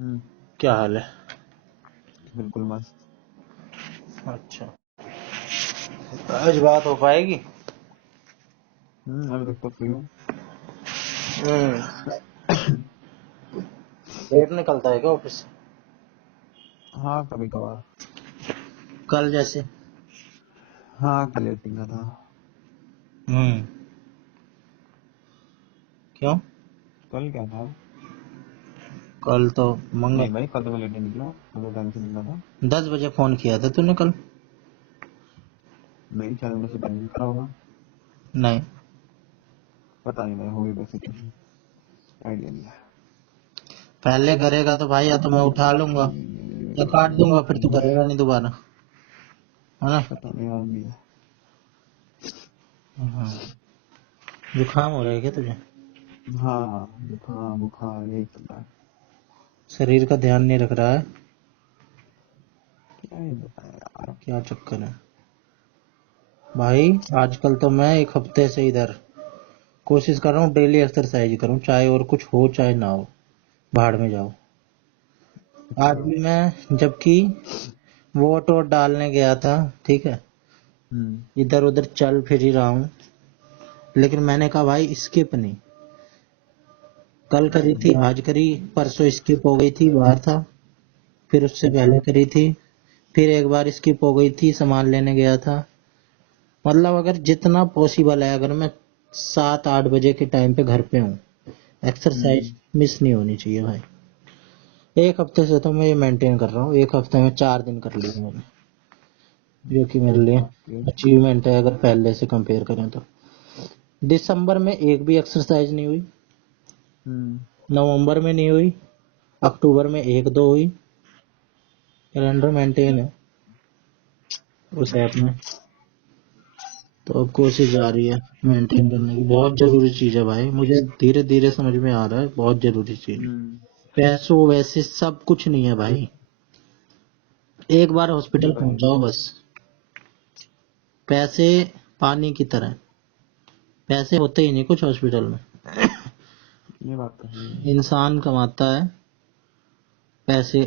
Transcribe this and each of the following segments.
क्या हाल है? बिल्कुल मस्त। अच्छा, आज बात हो पाएगी? अभी तक तो फ्री हूँ। लेट निकलता है क्या ऑफिस से? हाँ कभी कभार। कल जैसे? हाँ कल लेट निकला था। क्यों? कल क्या था? कल तो मंगल। नहीं भाई कल तो मैं लेट नहीं निकला, कल तो टाइम से निकला था। 10 बजे फोन किया था तूने कल? नहीं शायद मेरे से टाइम निकला होगा। नहीं। पता नहीं, नहीं होगी बेसिकली, आइडिया नहीं है। पहले करेगा तो भाई या तो मैं उठा लूंगा या काट दूंगा, फिर तू करेगा नहीं दोबारा, है ना? पता नहीं और भी है। हाँ। जुकाम हो रहा है क्या तुझे? हाँ बुखार बुखार यही चल रहा है। शरीर का ध्यान नहीं रख रहा है? क्या ही बताएं यार। क्या चक्कर है भाई? आजकल तो मैं एक हफ्ते से इधर कोशिश कर रहा हूँ डेली एक्सरसाइज करूँ, चाहे और कुछ हो चाहे ना हो, भाड़ में जाओ। आज अच्छा। भी मैं जबकि वोट डालने गया था, ठीक है, इधर उधर चल फिर ही रहा हूँ, लेकिन मैंने कहा भाई स्किप नहीं। कल करी थी, आज करी, परसों स्किप हो गई थी, बाहर था, फिर उससे पहले करी थी, फिर एक बार स्किप हो गई थी, सामान लेने गया था। मतलब अगर जितना पॉसिबल है, अगर मैं 7-8 बजे के टाइम पे घर पे हूँ, एक्सरसाइज मिस नहीं होनी चाहिए भाई। एक हफ्ते से तो मैं ये मेंटेन कर रहा हूँ, एक हफ्ते में 4 दिन कर लिए मैंने, जो कि मेरे लिए अचीवमेंट है अगर पहले से कंपेयर करें तो। दिसंबर में एक भी एक्सरसाइज नहीं हुई, नवंबर में नहीं हुई, अक्टूबर में 1-2 हुई। कैलेंडर मेंटेन है उस ऐप में, तो अब कोशिश जा रही है मेंटेन करने की। बहुत जरूरी चीज है भाई, मुझे धीरे धीरे समझ में आ रहा है, बहुत जरूरी चीज। पैसों वैसे सब कुछ नहीं है भाई, एक बार हॉस्पिटल पहुंचाओ बस। पैसे पानी की तरह, पैसे होते ही नहीं कुछ हॉस्पिटल में। ये बात तो है। इंसान कमाता है पैसे,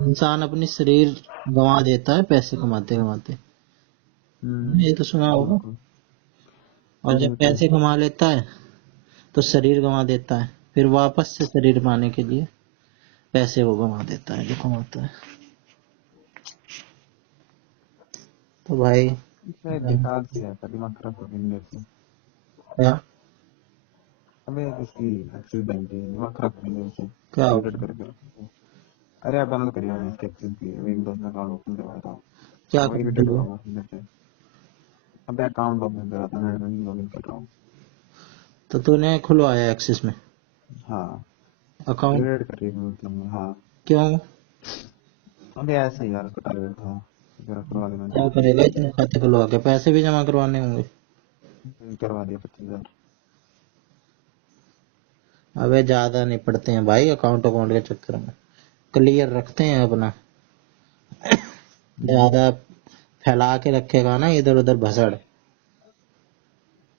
इंसान अपनी शरीर गंवा देता है पैसे कमाते कमाते, ये तो सुना होगा। बिल्कुल। और जब पैसे कमा लेता है तो शरीर गंवा देता है, फिर वापस से शरीर पाने के लिए पैसे वो गंवा देता है जो कमाता है। तो भाई शायद बेकार से आता, दिमाग खराब कर देंगे इससे। क्या अबे इसकी एक्सेस बैंक है, दिमाग खराब कर देंगे इससे। क्या हो क्रेडिट करके। अरे आप डाउनलोड करिए, मैंने इसके एक्सेस की एक दोस्त ने अकाउंट ओपन करवाया था, क्या वही कर रिटेट दिया? करूँगा अंदर से। अबे अकाउंट ओपन करा था, मैं लॉगिन कर रहा हूँ। तो तूने खुलवाया एक्सिस में हाँ अकाउंट? क्रेडिट कर रही है मतलब। हाँ क्यों? अबे ऐसे ही यार, उसका टारगेट था, जरा करवा देना क्या था। करेगा इतने खाते खुलवा के? पैसे भी जमा करवाने होंगे। करवा दिया 25,000। अबे ज्यादा नहीं पड़ते हैं भाई अकाउंट अकाउंट के चक्कर में, क्लियर रखते हैं अपना। ज्यादा फैला के रखेगा ना इधर उधर भसड़,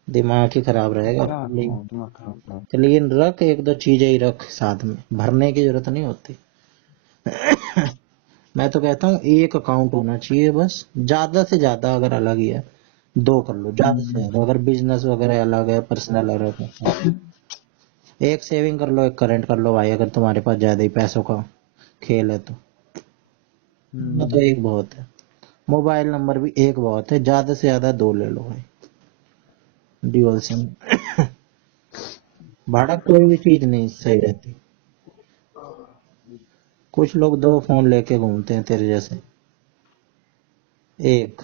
दिमाग ही खराब रहेगा। क्या दिमाग खराब था। क्लीन रख, एक दो चीजें ही रख साथ में, भरने की जरूरत नहीं होती। मैं तो कहता हूँ एक अकाउंट होना चाहिए बस, ज्यादा से ज्यादा अगर अलग ही है 2 कर लो, ज्यादा से ज्यादा अगर बिजनेस वगैरह अलग है, पर्सनल अलग है, एक सेविंग कर लो, एक करंट कर लो भाई, अगर तुम्हारे पास ज्यादा ही पैसों का खेल है तो। मैं तो एक बहुत है, मोबाइल नंबर भी एक बहुत है, ज्यादा से ज्यादा 2 ले लो भाई, ड्यूअल सिम। भाड़ा कोई भी चीज नहीं सही रहती, कुछ लोग 2 फोन लेके घूमते हैं तेरे जैसे। एक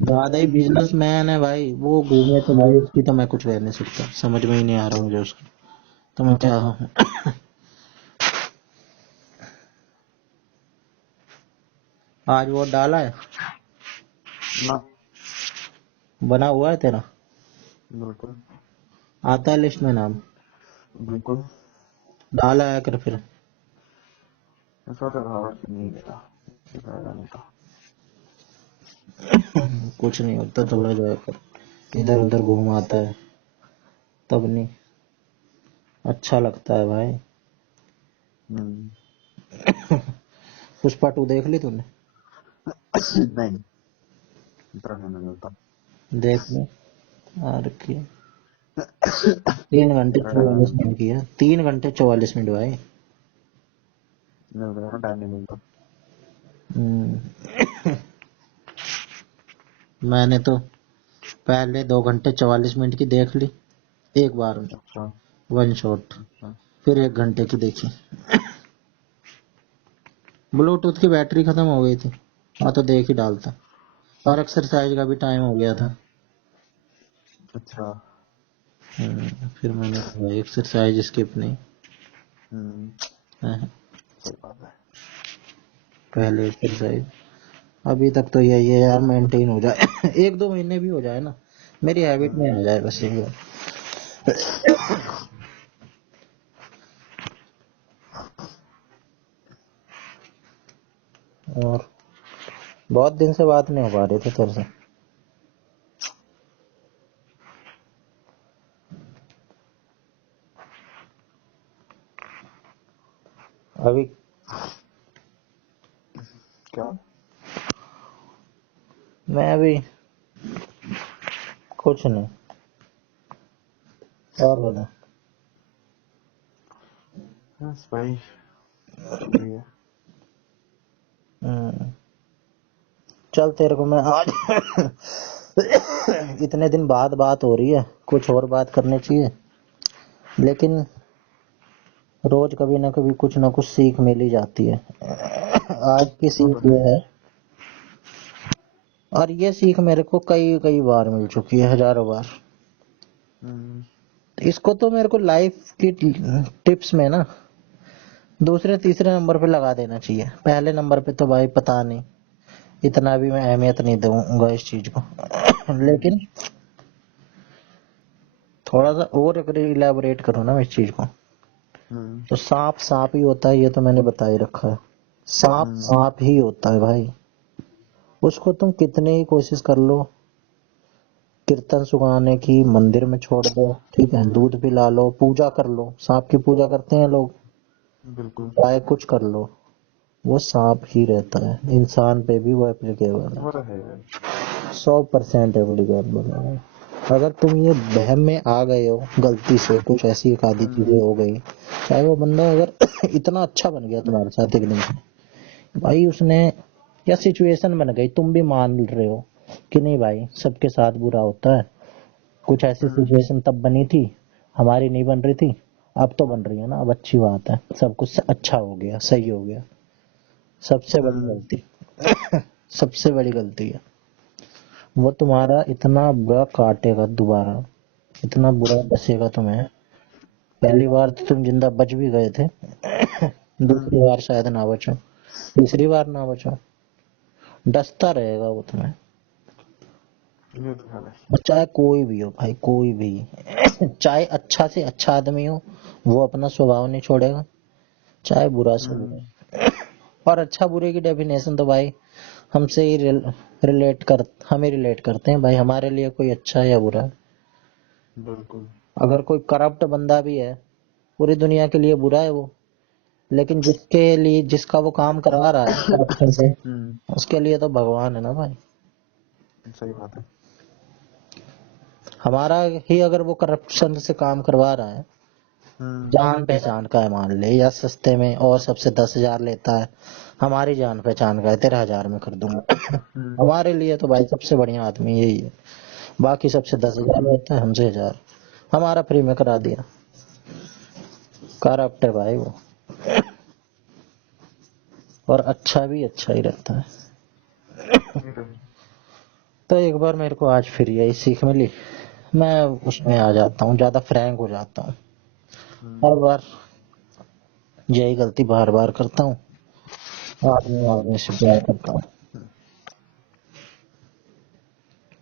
ज्यादा ही बिजनेसमैन है भाई, वो घूमे तो भाई उसकी तो मैं कुछ कह नहीं सकता, समझ में ही नहीं आ रहा मुझे उसका, तो मैं क्या हूँ। आज वो डाला है ना बना हुआ है तेरा, बिल्कुल आता है लिस्ट में नाम, बिल्कुल। डाला है कर फिर। ऐसा तो हवा नहीं देता, फायदा नहीं था। कुछ नहीं होता, चला जाया कर, इधर उधर घूम आता है तब नहीं। अच्छा लगता है भाई। पुष्पा 2 देख ली तूने? नहीं, इतना नहीं मिलता। देख ले। और की 3 घंटे इतना टाइम 44 मिनट की है, 3 घंटे 44 मिनट भाई। टाइम नहीं मिलता। हम्म, मैंने तो पहले 2 घंटे 44 मिनट की देख ली एक बार में, अच्छा, वन शॉट। अच्छा। फिर 1 घंटे की देखी। ब्लूटूथ की बैटरी खत्म हो गई थी, हाँ तो देख ही डालता। और एक्सरसाइज का भी टाइम हो गया था। अच्छा। फिर मैंने कहा एक्सरसाइज स्किप नहीं। हाँ, सही बात है। पहले एक्सरसाइज। अभी तक तो यही है यार, मेंटेन हो जाए 1-2 महीने भी हो जाए ना, मेरी हैबिट में आ जाए बस एक बार। और बहुत दिन से बात नहीं हो पा रही थी तेरे से। अभी क्या? मैं अभी कुछ नहीं। और बता। बस भाई, चल रही है। हम्म, चल तेरे को मैं आज इतने दिन बाद बात हो रही है, कुछ और बात करनी चाहिए, लेकिन रोज कभी ना कुछ सीख मिल ही जाती है। आज की वो तो सीख है ये ही। है, और ये सीख मेरे को कई कई बार मिल चुकी है, हजारों बार। हम्म, इसको तो मेरे को लाइफ की टिप्स में ना दूसरे तीसरे नंबर पे लगा देना चाहिए। पहले नंबर पे तो भाई पता नहीं, इतना भी मैं अहमियत नहीं दूंगा इस चीज को। लेकिन थोड़ा सा और अगर इलेबोरेट करो ना इस चीज को, हम्म, तो सांप सांप ही होता है, ये तो मैंने बता ही रखा है। सांप हम्म, सांप ही होता है भाई। उसको तुम कितनी ही कोशिश कर लो कीर्तन सुनाने की, मंदिर में छोड़ दो, ठीक है, दूध पिला लो, पूजा कर लो, सांप की पूजा करते हैं लोग, बिल्कुल। चाहे कुछ कर लो, वो सांप ही रहता है। इंसान पे भी वो एप्लीकेबल है, वो तो है भाई। 100% एप्लीकेबल है। अगर तुम ये वहम में आ गए हो गलती से, कुछ ऐसी एक आधी चीजें हो गई, चाहे वो बंदा अगर इतना अच्छा बन गया तुम्हारे साथ एक दिन में, भाई उसने, या सिचुएशन बन गई, तुम भी मान रहे हो कि नहीं भाई सबके साथ बुरा होता है, कुछ ऐसी सिचुएशन तब बनी थी, हमारी नहीं बन रही थी, अब तो बन रही है ना, अब अच्छी बात है, सब कुछ अच्छा हो गया, सही हो गया। सबसे बड़ी गलती सबसे बड़ी गलती है, वो तुम्हारा इतना बुरा काटेगा दोबारा, इतना बुरा डसेगा तुम्हें। पहली बार तो तुम जिंदा बच भी गए थे, दूसरी बार शायद ना बचो, तीसरी बार ना बचो, डसता रहेगा वो तुम्हें। ये तो है भाई। और चाहे कोई भी हो भाई, कोई भी चाहे अच्छा से अच्छा आदमी हो, वो अपना स्वभाव नहीं छोड़ेगा, चाहे बुरा से बुरा। और अच्छा बुरे की डेफिनेशन तो भाई हमसे ही हमें रिलेट करते हैं भाई, हमारे लिए कोई अच्छा है या बुरा है। बिल्कुल। अगर कोई करप्ट बंदा भी है, पूरी दुनिया के लिए बुरा है वो, लेकिन जिसके लिए जिसका वो काम करवा रहा है करप्शन से, उसके लिए तो भगवान है ना भाई। सही बात है। हमारा ही अगर वो करप्शन से काम करवा रहा है, जान पहचान का है मान ले, या सस्ते में और सबसे 10,000 लेता है, हमारी जान पहचान का है, 13,000 में कर दूंगा हमारे लिए तो भाई सबसे बढ़िया आदमी यही है। बाकी सबसे 10,000 लेता है, हमसे 1,000, हमारा फ्री में करा दिया। करप्ट है भाई वो, और अच्छा भी अच्छा ही रहता है। ये तो है। तो एक बार मेरे को आज फिर यही सीख मिली, मैं उसमें आ जाता हूँ, ज्यादा फ्रैंक हो जाता हूँ। हर बार यही गलती बार बार करता हूँ, आदमी आदमी से प्यार करता हूँ,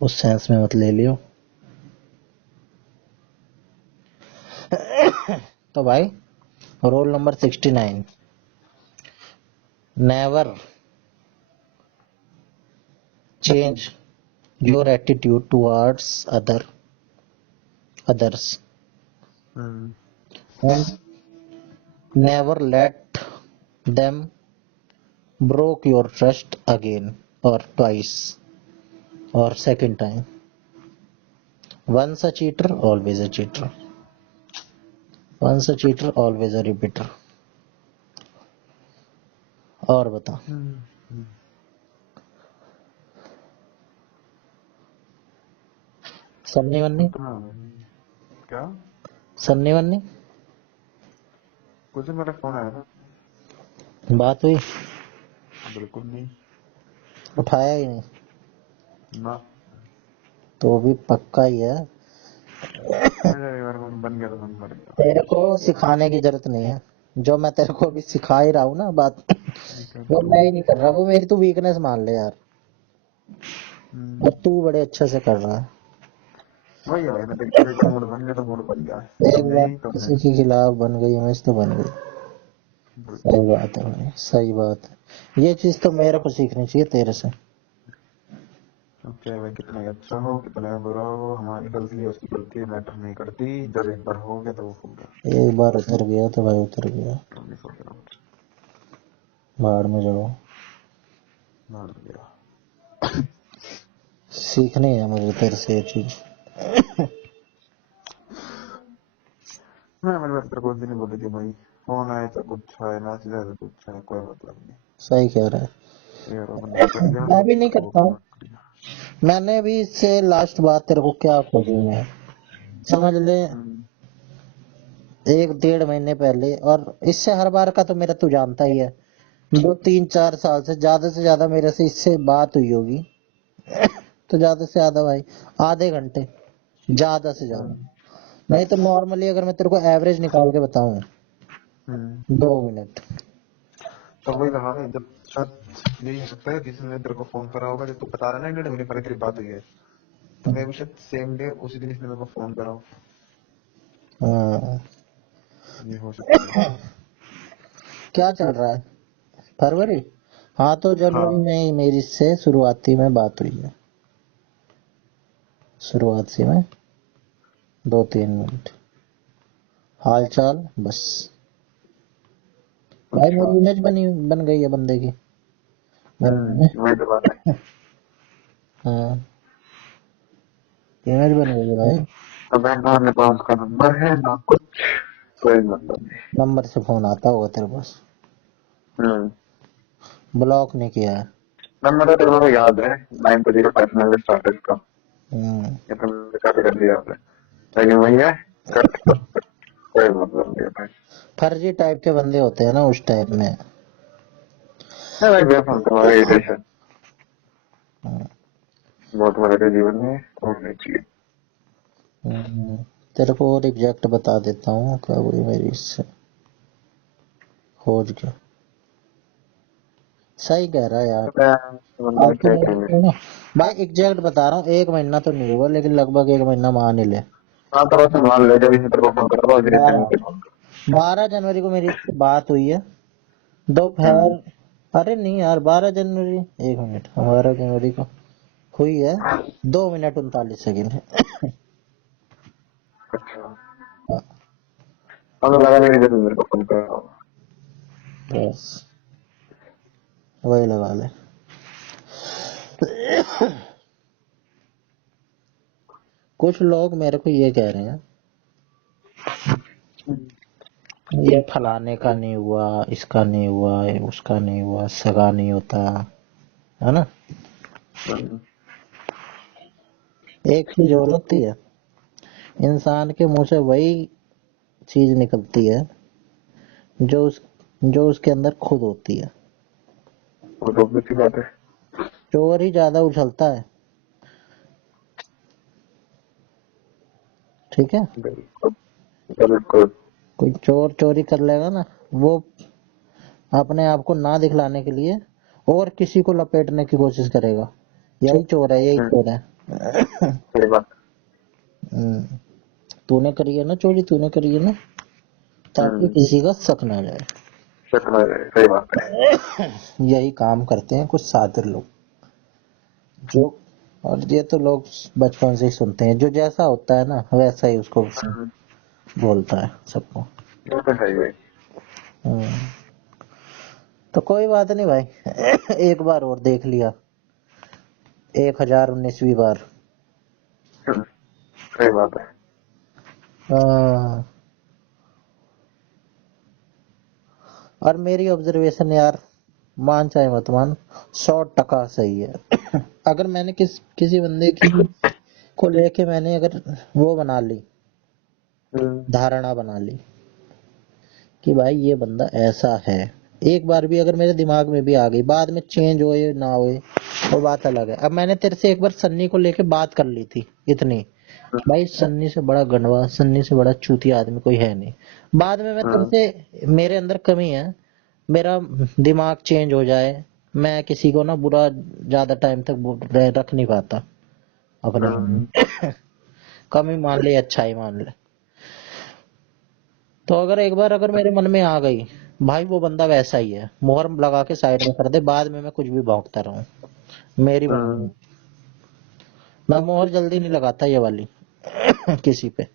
उस सेंस में मत ले लियो। तो भाई roll number 69, never change your attitude towards others. and never let them broke your trust again or twice or second time. Once a cheater, always a cheater. Once a cheater, always a repeater. और बता। सन्नी वन्नी क्या सन्नी वन्नी कुछ मेरा phone आया था, बात हुई, बिल्कुल नहीं उठाया ही नहीं, ना। तो भी पक्का ही है। रविवार को बन गया तो मन मर गया। तेरे को सिखाने की जरूरत नहीं है, जो मैं तेरे को अभी सिखा ही रहा हूँ ना बात, वो मैं ही नहीं कर रहा, वो मेरी तू वीकनेस मान ले यार, और तू बड़े अच्छे से कर रहा है। वही है भाई, मैं तेरे को मूड बन गया तो मूड बन गया, एक बार नहीं तो किसी के खिलाफ बन गई इमेज तो बन गई। सही बात है भाई, सही बात है। ये चीज तो मेरे को सीखनी चाहिए तेरे से। क्या भाई, कितना ही अच्छा हो कितना ही बुरा हो, हमारी गलती है उसकी गलती मैटर नहीं करती। जब एक बार हो गया तो वो हो गया, एक बार उतर गया तो भाई उतर गया, तो नहीं हो गया, बाहर में जाओ। मार गया। सीखनी है मुझे तेरे से ये चीज। मैंने तेरे को उस दिन ही बोली थी भाई, फोन आए तो कुछ है, मैसेज आए तो कुछ है, कोई मतलब नहीं। सही कह रहा है। यार वो बंदा कर गया, मैं भी नहीं तो वो करता हूँ, कर दिया। मैंने भी इससे लास्ट बात तेरे को क्या खोजी है समझ ले, 1-1.5 महीने पहले, और इससे हर बार का तो मेरा तू जानता ही है, 2-3-4 साल से ज्यादा मेरे से इससे बात हुई होगी तो ज्यादा से ज्यादा भाई आधे घंटे, ज्यादा से ज्यादा। नहीं तो नॉर्मली अगर मैं तेरे को एवरेज निकाल के बताऊं 2 मिनट। तो वही कहा है, जब शायद यही हो सकता है जिसने तेरे को फोन करा होगा, जब तू बता रहा है ना 1.5 महीने पहले तेरी बात हुई है, तो मैं भी शायद सेम डे उसी दिन इसने मेरे को फोन करा हो, हाँ, ये हो सकता है। क्या चल रहा है, फरवरी? हाँ तो जनवरी हाँ, में ही मेरी से शुरुआती में बात हुई है, शुरुआती में 2-3 मिनट हाल चाल बस। भाई अच्छा। मेरी इमेज बन गई है बंदे की मेरे वही तो बात है। हाँ, इमेज बन गई है भाई। अब ना पास का नंबर है ना कुछ, कोई मतलब नहीं। नंबर से फोन आता होगा तेरे पास, ब्लॉक नहीं किया है। नंबर तो तेरे को याद है, 9059 स्टार्ट है इसका, ये तो मुझे काफी जल्दी याद है, लेकिन वही है, कट कोई मतलब नहीं है भाई। फर्जी टाइप के बंदे होते हैं ना उस टाइप में। है भाई, बेफालतू तुम्हारे इरिटेशन बहुत हमारे जीवन में होनी चाहिए। तेरे को और एग्जैक्ट बता देता हूँ क्या हुई मेरी इससे खोज के। सही कह रहा है यार, मतलब आपकी क्या नहीं करेंगे। देखते ना भाई, एग्जैक्ट बता रहा हूँ, 1 महीना तो नहीं हुआ लेकिन लगभग 1 महीना मान ही ले। हाँ तो वैसे मान ले, जब इसे तेरे को फोन कर रहा था, 12 जनवरी को मेरी इससे बात हुई है दोपहर, अरे नहीं यार 12 जनवरी, 1 मिनट, 12 जनवरी को हुई है 2 मिनट 39 सेकेंड है। अच्छा, हमें लगा नहीं जैसे मेरे को फोन कर रहा हूँ। बस वही लगा ले। कुछ लोग मेरे को ये कह रहे हैं ये फलाने का नहीं हुआ, इसका नहीं हुआ, उसका नहीं हुआ, सगा नहीं होता, है ना। एक चीज और होती है, इंसान के मुंह से वही चीज निकलती है जो उसके अंदर खुद होती है। वो तो अच्छी बात है। चोर ही ज्यादा उछलता है, ठीक है। बिल्कुल बिल्कुल। कोई चोर चोरी कर लेगा ना, वो अपने आप को ना दिखलाने के लिए और किसी को लपेटने की कोशिश करेगा, यही चोर है, यही चोर है। सही बात। तूने करी है ना चोरी, तूने करी है ना, ताकि किसी का शक ना जाए। सही बात है। यही काम करते हैं कुछ सातिर लोग जो, और ये तो लोग बचपन से ही सुनते हैं, जो जैसा होता है ना वैसा ही उसको बोलता है सबको। वो तो है ही भाई। हम्म, तो कोई बात नहीं भाई। एक बार और देख लिया, 1019वीं बार। सही बात है। हाँ, और मेरी ऑब्जर्वेशन यार, मान चाहे मत मान, 100% सही है। अगर मैंने किसी बंदे की को लेके मैंने अगर वो बना ली, धारणा बना ली कि भाई ये बंदा ऐसा है, एक बार भी अगर मेरे दिमाग में भी आ गई, बाद में चेंज होए ना होए वो बात अलग है। अब मैंने तेरे से एक बार सन्नी को लेके बात कर ली थी इतनी, भाई सन्नी से बड़ा गंडवा, सन्नी से बड़ा चूतिया आदमी कोई है नहीं। बाद में मैं तेरे से, मेरे अंदर कमी है, मेरा दिमाग चेंज हो जाए, मैं किसी को ना बुरा ज्यादा टाइम तक रख नहीं पाता अपने मन में। कमी मान ले, अच्छाई मान ले। तो अगर एक बार अगर मेरे मन में आ गई, भाई वो बंदा वैसा ही है, मोहर लगा के साइड में कर दे, बाद में मैं कुछ भी भौंकता रहूं, मेरी मर्जी। मैं मोहर जल्दी नहीं लगाता ये वाली किसी पे।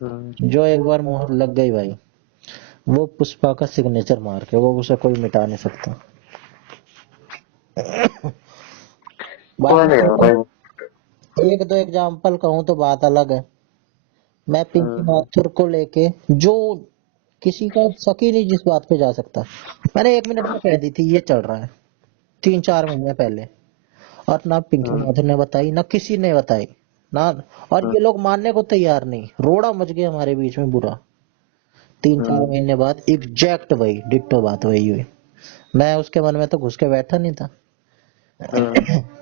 जो एक बार मोहर लग गई भाई, वो पुष्पा का सिग्नेचर मार के, वो उसे कोई मिटा नहीं सकता। कोई बाकी नहीं है भाई। एक दो एग्जाम्पल कहूँ तो बात अलग है। मैं पिंकी माथुर को लेके, जो किसी का शक ही नहीं जिस बात पे जा सकता, मैंने 1 मिनट में कह दी थी ये चल रहा है, 3-4 महीने पहले। और ना पिंकी माथुर ने बताई, ना किसी ने बताई ना। और ये लोग मानने को तैयार नहीं, रोड़ा मच गया हमारे बीच में बुरा। 3-4 महीने बाद एग्जैक्ट वही डिट्टो बात वही हुई। मैं उसके मन में तो घुस के बैठा नहीं था।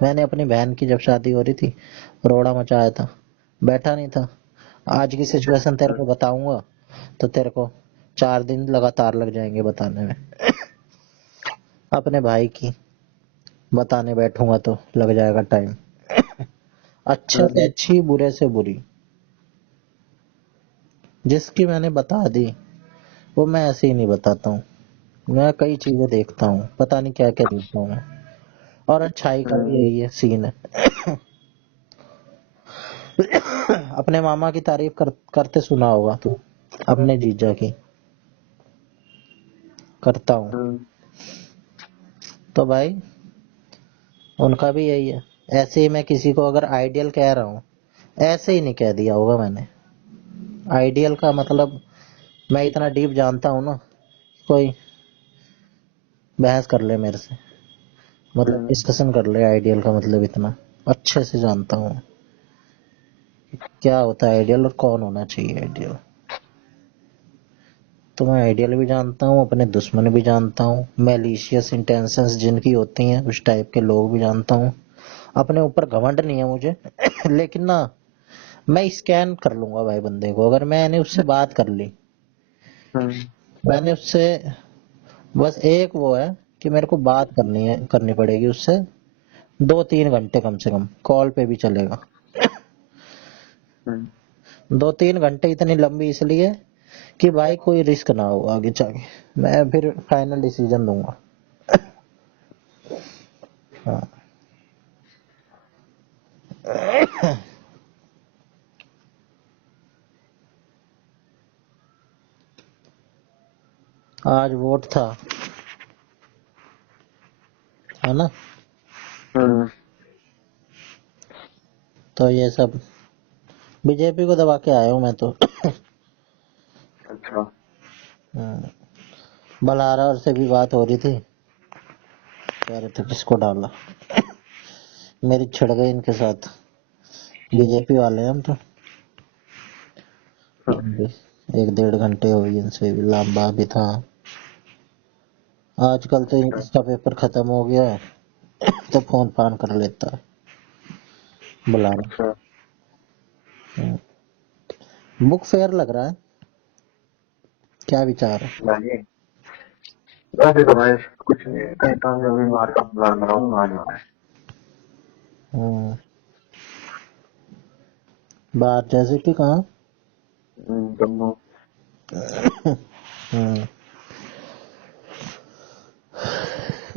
मैंने अपनी बहन की जब शादी हो रही थी, रोड़ा मचाया था, बैठा नहीं था। आज की सिचुएशन तेरे को बताऊंगा तो तेरे को 4 दिन लगातार लग जाएंगे बताने में। अपने भाई की बताने बैठूंगा तो लग जाएगा टाइम। अच्छे से अच्छी, बुरे से बुरी, जिसकी मैंने बता दी वो मैं ऐसे ही नहीं बताता हूँ। मैं कई चीजें देखता हूँ, पता नहीं क्या क्या देखता हूँ मैं। और अच्छाई का भी यही है सीन है। अपने मामा की तारीफ करते सुना होगा तू, अपने जीजा की। करता हूँ। तो भाई उनका भी यही है। ऐसे ही मैं किसी को अगर आइडियल कह रहा हूँ, ऐसे ही नहीं कह दिया होगा मैंने। आइडियल का मतलब मैं इतना डीप जानता हूँ ना, कोई बहस कर ले मेरे से, मतलब डिस्कशन कर ले, आइडियल का मतलब इतना अच्छे से जानता हूँ क्या होता है आइडियल और कौन होना चाहिए आइडियल। तो मैं आइडियल भी जानता हूँ, अपने दुश्मन भी जानता हूँ, मैलिशियस इंटेंशंस जिनकी होती हैं उस टाइप के लोग भी जानता हूँ। अपने ऊपर घमंड नहीं है मुझे। लेकिन ना, मैं स्कैन कर लूंगा भाई बंदे को, अगर मैंने उससे बात कर ली, मैंने उससे बस एक वो है कि मेरे को बात करनी पड़ेगी उससे 2-3 घंटे कम से कम, कॉल पे भी चलेगा। 2-3 घंटे इतनी लंबी इसलिए कि भाई कोई रिस्क ना हो आगे जाके, मैं फिर फाइनल डिसीजन दूंगा। हाँ। आज वोट था, है ना? तो ये सब बीजेपी को दबा के आया हूँ मैं तो। अच्छा। बलारा और से भी बात हो रही थी, कह रहे थे किसको डाला। मेरी छिड़ गई इनके साथ, बीजेपी वाले हैं हम तो। 1-1.5 घंटे हो गई इनसे भी, लंबा भी था। आजकल तो इसका पेपर खत्म हो गया है तो फोन फान कर लेता है बुलाना। बुक फेयर लग रहा है, क्या विचार है? नहीं वैसे तो भाई कुछ नहीं है, कहीं काम में भी मार का प्लान बनाऊंगा आने वाला है। बाहर जैसे कि कहाँ? जम्मू।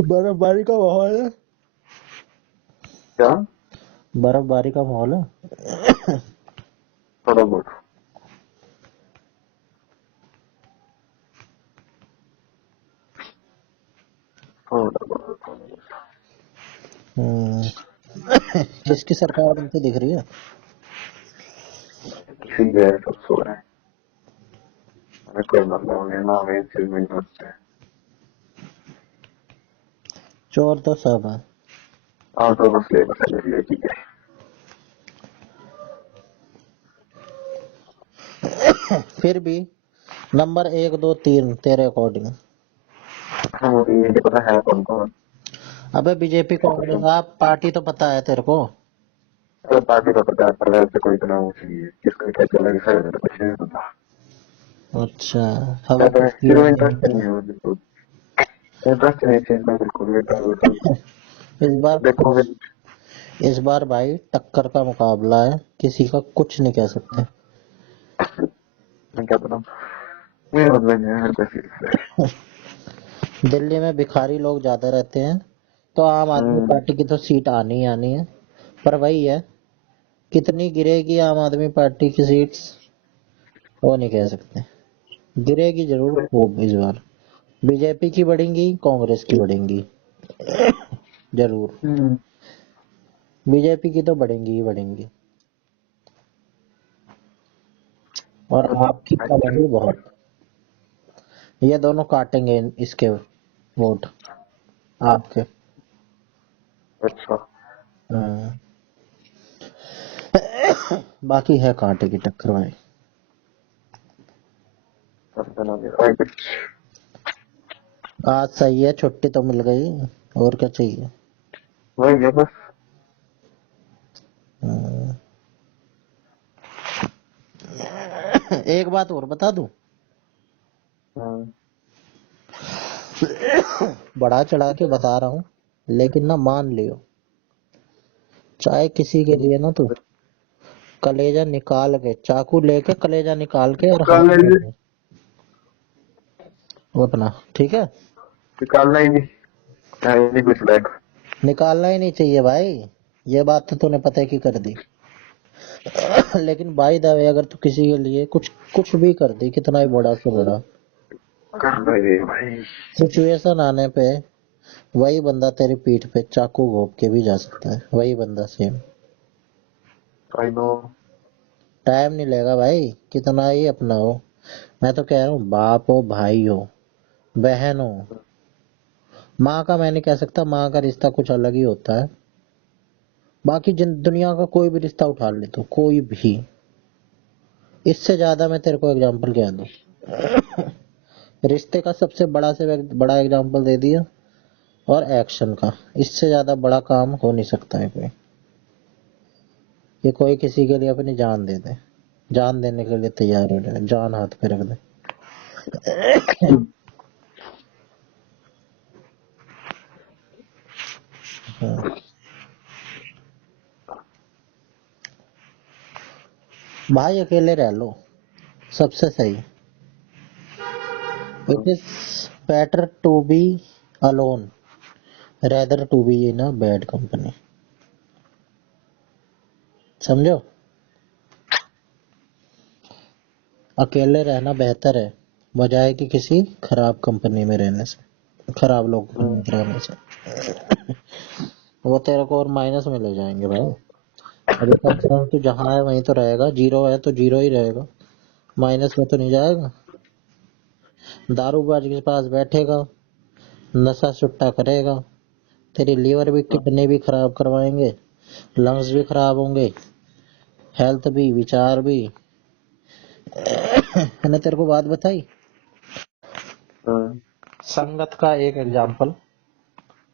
बर्फबारी का माहौल है, क्या? बर्फबारी का माहौल है। थोड़ा बहुत। किसकी सरकार बनती दिख रही है? किसी गए सब सो रहे हैं, हमें कोई मतलब होंगे ना, हमें इस चीज में इंटरेस्ट है। चोर तो सब है। हाँ तो बस ले बस ले ठीक है। फिर भी नंबर 1 2 3 तेरे अकॉर्डिंग? हाँ मुझे ये नहीं पता है कौन कौन। अबे बीजेपी कांग्रेस, आप पार्टी तो पता है तेरे को? तो पार्टी का पता है, पर ऐसे कोई तो नाम चाहिए, किसको क्या चलेगा सर, तो कुछ नहीं पता। अच्छा, मैं हवा तो किसकी शुरू है इंटरेस्ट जानते नहीं हो? है बिल्कुल, इंटरेस्ट नहीं चीज में बिल्कुल भी, तो इस बार देखोगे। इस बार भाई टक्कर का मुकाबला है, किसी का कुछ नहीं कह सकते। मैं क्या बताऊँ, मेरे मतलब नहीं है हर कोई सीरियस है। दिल्ली में भिखारी लोग ज्यादा रहते हैं, तो आम आदमी पार्टी की तो सीट आनी ही आनी है। पर वही है, कितनी गिरेगी आम आदमी पार्टी की सीट्स, वो नहीं कह सकते। गिरेगी जरूर खूब इस बार। बीजेपी की बढ़ेंगी, कांग्रेस की बढ़ेंगी जरूर। बीजेपी की तो बढ़ेंगी ही बढ़ेंगी, और आपकी का बढ़ी बहुत। ये दोनों काटेंगे इसके वोट आपके। अच्छा हाँ। बाकी है कांटे की टक्कर भाई। और कुछ आज सही है, छुट्टी तो मिल गई, और क्या चाहिए। वही है बस। हाँ। एक बात और बता दूं, बढ़ा चढ़ा के बता रहा हूँ, लेकिन ना मान लियो, चाहे किसी के लिए ना तू कलेजा निकाल के, चाकू लेके कलेजा निकाल के और हाथ निकालना ही में नहीं, दे वो अपना, ठीक है? निकालना ही नहीं, है ही नहीं कुछ लायक। निकालना ही नहीं चाहिए भाई, ये बात तो तूने पता है कि कर दी। लेकिन बाई द वे अगर तू किसी के लिए कुछ कुछ भी कर दी, कितना ही बड़ा से बड़ा, करना ही नहीं भाई। सिचुएशन आने पे वही बंदा तेरी पीठ पे चाकू घोंप के भी जा सकता है, वही बंदा सेम। I know. टाइम नहीं लेगा भाई, कितना ही अपना हो। मैं तो कह रहा हूँ, बाप हो, भाई हो, बहन हो, माँ का मैं नहीं कह सकता, माँ का रिश्ता कुछ अलग ही होता है। बाकी जिन दुनिया का कोई भी रिश्ता उठा ले तो, कोई भी, इससे ज्यादा मैं तेरे को एग्जांपल क्या दूं। रिश्ते का सबसे बड़ा से बड़ा एग्जांपल दे दिया, और एक्शन का, इससे ज्यादा बड़ा काम हो नहीं सकता है कोई। ये कोई किसी के लिए अपनी जान दे दे, जान देने के लिए तैयार हो जाए, जान हाथ पे रख दे। हाँ। भाई अकेले रह लो, सबसे सही। It is better to be alone rather to be in a bad company, समझो? अकेले रहना बेहतर है बजाय कि किसी खराब कंपनी में रहने से, खराब लोगों के साथ रहने से। वो तेरे को और माइनस में ले जाएंगे भाई। अभी कम से कम तू जहाँ है वहीं तो रहेगा, जीरो है तो जीरो ही रहेगा, माइनस में तो नहीं जाएगा। दारूबाज के पास बैठेगा, नशा सुट्टा करेगा, तेरी लीवर भी, किडनी भी खराब करवाएंगे, लंग्स भी खराब होंगे, हेल्थ भी, विचार भी। मैंने तेरे को बात बताई, संगत का एक एग्जाम्पल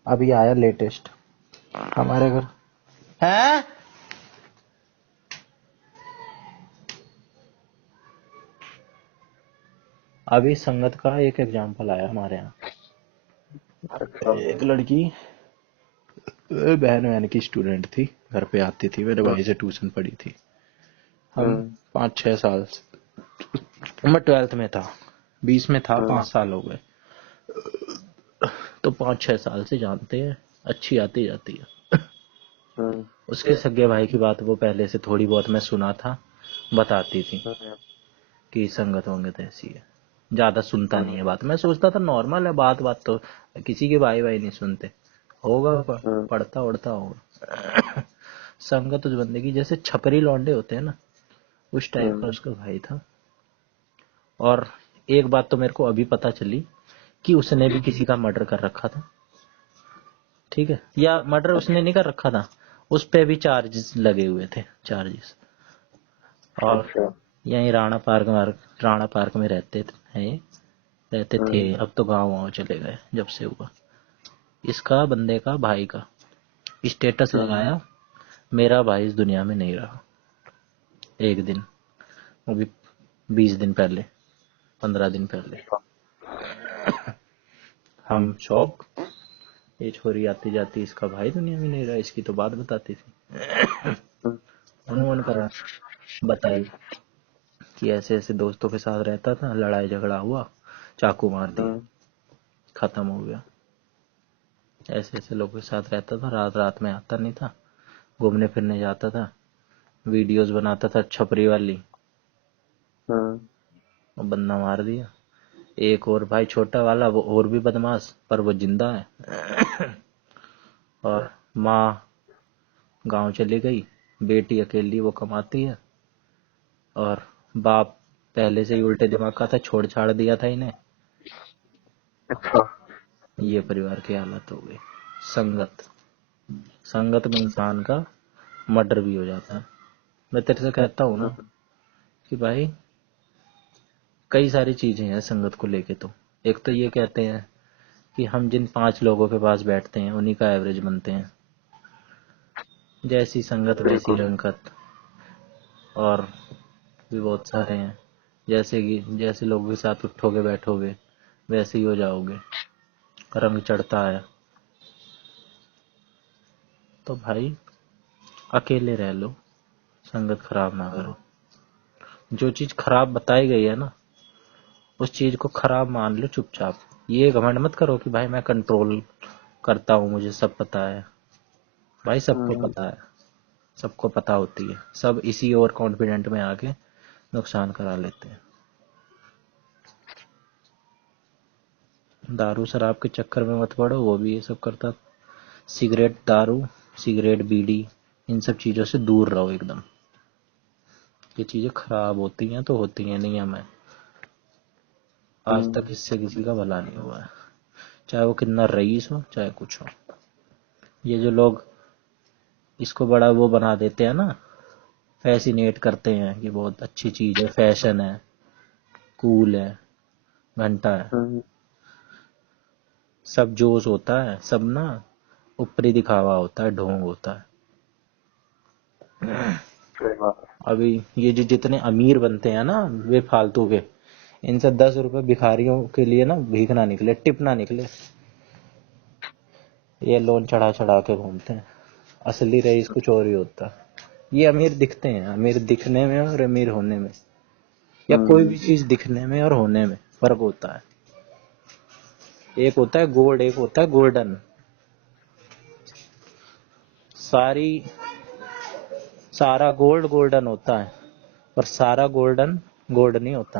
अभी आया लेटेस्ट हमारे घर है। अभी संगत का एक एग्जाम्पल आया हमारे यहाँ। अच्छा एक लड़की बहन बहन की स्टूडेंट थी, घर पे आती थी, मेरे भाई से ट्यूशन पढ़ी थी। हम 5 6 साल मैं 12th में था, 20 में था, 5 साल हो गए, तो 5 6 साल से जानते हैं, अच्छी आती जाती है। उसके सगे भाई की बात वो पहले से थोड़ी बहुत मैं सुना था, बताती थी कि संगत वंगत ऐसी है। ज्यादा सुनता नहीं है बात, मैं सोचता था नॉर्मल है बात, बात तो किसी के भाई भाई नहीं सुनते, होगा पढ़ता उड़ता होगा। संगत उस बंदे की जैसे छपरी लौंडे होते हैं ना, उस टाइप का उसका भाई था। और एक बात तो मेरे को अभी पता चली कि उसने भी किसी का मर्डर कर रखा था, ठीक है, या मर्डर उसने नहीं कर रखा था, उस पे भी चार्जेस लगे हुए थे, चार्जेस। और अच्छा। यहीं राणा पार्क में रहते थे, अब तो गाँव चले गए जब से हुआ। इसका बंदे का भाई का स्टेटस लगाया, मेरा भाई इस दुनिया में नहीं रहा, एक दिन, वो भी 20 दिन पहले, 15 दिन पहले। हम शौक, ये छोरी आती जाती, इसका भाई दुनिया में नहीं रहा, इसकी तो बात बताती थी, उन्होंने करा, बताई कि ऐसे ऐसे दोस्तों के साथ रहता था, लड़ाई झगड़ा हुआ, चाकू मार दिया, खत्म हो गया। ऐसे ऐसे लोगों के साथ रहता था, रात रात में आता नहीं था, घूमने फिरने जाता था, वीडियोस बनाता था छपरी वाली, और बंदा मार दिया। एक और भाई छोटा वाला, वो और भी बदमाश, पर वो जिंदा है। और माँ गांव चली गई, बेटी अकेली वो कमाती है, और बाप पहले से ही उल्टे दिमाग का था, छोड़ छाड़ दिया था इन्हें। अच्छा। ये परिवार की हालत हो गई। संगत में इंसान का मर्डर भी हो जाता है। मैं तेरे से कहता हूँ ना कि भाई कई सारी चीजें हैं संगत को लेके। तो एक तो ये कहते हैं कि हम जिन 5 लोगों के पास बैठते हैं उन्हीं का एवरेज बनते हैं, जैसी संगत वैसी बिल्कुल। रंगत। और भी बहुत सारे हैं, जैसे लोगों के साथ उठोगे बैठोगे वैसे ही हो जाओगे, रंग चढ़ता है। तो भाई अकेले रह लो, संगत खराब ना करो। जो चीज खराब बताई गई है ना, उस चीज को खराब मान लो चुपचाप। ये घमंड मत करो कि भाई मैं कंट्रोल करता हूँ, मुझे सब पता है। भाई सबको पता है, सबको पता होती है, सब इसी ओवर कॉन्फिडेंट में आके नुकसान करा लेते हैं। दारू शराब के चक्कर में मत पड़ो, वो भी ये सब करता। सिगरेट बीड़ी, इन सब चीजों से दूर रहो एकदम। ये चीजें खराब होती हैं तो होती हैं, नहीं हमें आज तक इससे किसी का भला नहीं हुआ है, चाहे वो कितना रईस हो चाहे कुछ हो। ये जो लोग इसको बड़ा वो बना देते हैं ना, फैसिनेट करते हैं कि बहुत अच्छी चीज है, फैशन है, कूल है, घंटा है, सब जोश होता है, सब ना ऊपरी दिखावा होता है, ढोंग होता है। अभी ये जो जितने अमीर बनते हैं ना वे फालतू के, इनसे 10 रुपए भिखारियों के लिए ना भीख ना निकले, टिप ना निकले, ये लोन चढ़ा चढ़ा के घूमते हैं। असली रईस कुछ और ही होता है। ये अमीर दिखते हैं, अमीर दिखने में और अमीर होने में, या कोई भी चीज दिखने में और होने में फर्क होता है। एक होता है गोल्ड, एक होता है गोल्डन। सारा गोल्ड गोल्डन होता है, और सारा गोल्डन गोल्ड नहीं होता,